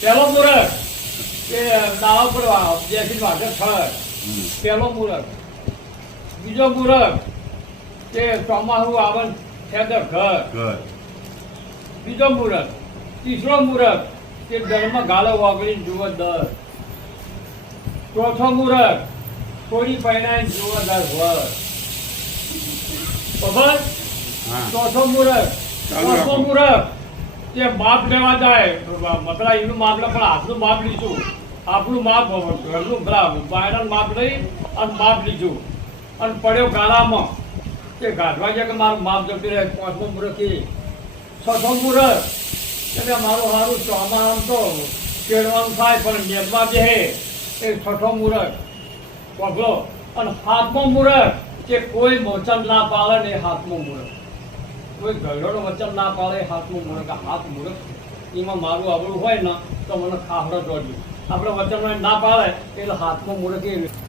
પહેલો મુહૂર્ત એ દાવા પર બેસી વાગે થળ પહેલો મુહૂર્ત. બીજો મુહૂર્ત કે ચોમાસું આવે છે તો ઘર. બીજો મુહૂર્ત. ત્રીજો મુહૂર્ત કે ધર્મ ગાળો વાગડી જુઓ દર. ચોથો મુહૂર્ત થોડી પહેણાય જુઓ 10 વર્ષ. બરાબર. ચોથો મુહૂર્ત. ચોથો મુહૂર્ત કે માપ લેવા જાય મતલબ એનું માપ લે પણ આપણું માપ લીધું. આપણું માપ ઘરનું બાયણાનું માપ લઈ અને માપ લીધું અને પડ્યો ગાળામાં કે ગાઢવા છે કે મારું માપ જતું રહે. પાંચમો મુહૂર્ત કે છઠ્ઠો મુહૂર્ત કે મારું સારું ચોમાસામાં તો કેળવાનું થાય પણ મેઘમાં જે એ છઠ્ઠો મુહૂર્ત પગલો. અને સાતમો મુહૂર્ત કે કોઈ વચન ના પાળે ને એ સાતમો મુહૂર્ત. કોઈ ગયડોનું વચન ના પાળે એ સાતમો મુહૂર્ત. હાથ મુહૂર્ત એમાં મારું આવડું હોય ને તો મને ખાવડો દોડ્યું. આપણે વચન ના પાળે એટલે હાથમાં મુહૂર્ત એ